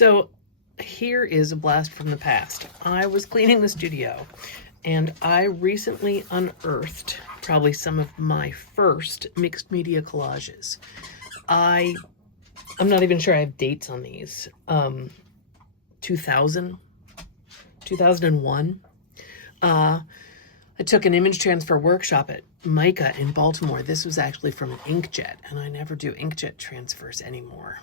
So here is a blast from the past. I was cleaning the studio and I recently unearthed probably some of my first mixed media collages. I'm not even sure I have dates on these. 2000, 2001. I took an image transfer workshop at Mica in Baltimore. This was actually from an inkjet, and I never do inkjet transfers anymore.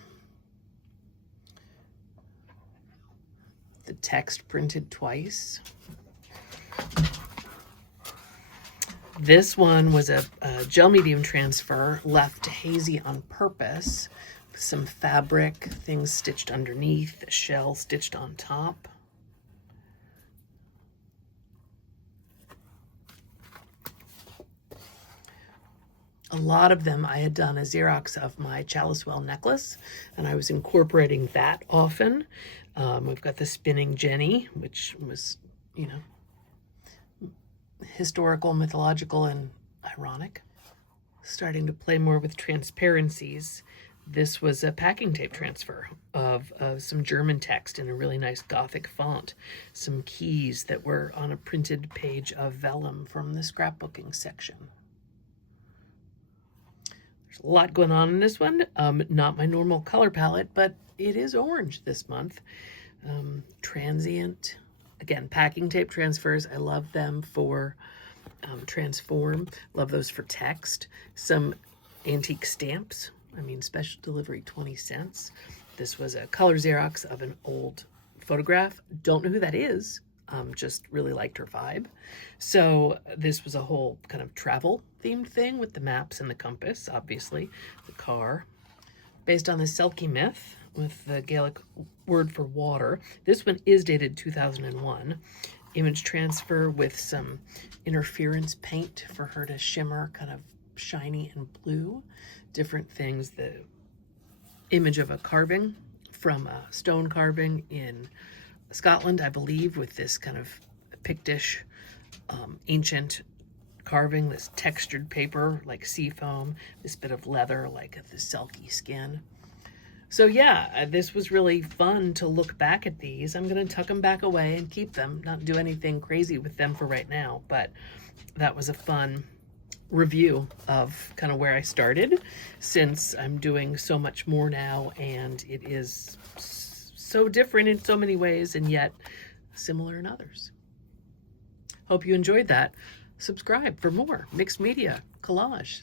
The text printed twice. This one was a gel medium transfer left hazy on purpose. Some fabric, things stitched underneath, a shell stitched on top. A lot of them I had done a Xerox of my Chalice Well necklace, and I was incorporating that often. We've got the Spinning Jenny, which was, historical, mythological, and ironic. Starting to play more with transparencies. This was a packing tape transfer of some German text in a really nice Gothic font. Some keys that were on a printed page of vellum from the scrapbooking section. There's a lot going on in this one. Not my normal color palette, but it is orange this month. Transient. Again, packing tape transfers. I love them for transform. Love those for text. Some antique stamps. Special delivery 20 cents. This was a color Xerox of an old photograph. Don't know who that is. Just really liked her vibe. So this was a whole kind of travel themed thing with the maps and the compass, obviously. The car. Based on the Selkie myth with the Gaelic word for water. This one is dated 2001. Image transfer with some interference paint for her to shimmer kind of shiny and blue. Different things. The image of a carving from a stone carving in Scotland, I believe, with this kind of Pictish ancient carving, this textured paper like sea foam, this bit of leather like the Selkie skin. So yeah, this was really fun to look back at these. I'm going to tuck them back away and keep them, not do anything crazy with them for right now, but that was a fun review of kind of where I started, since I'm doing so much more now and it is so different in so many ways and yet similar in others. Hope you enjoyed that. Subscribe for more mixed media collage.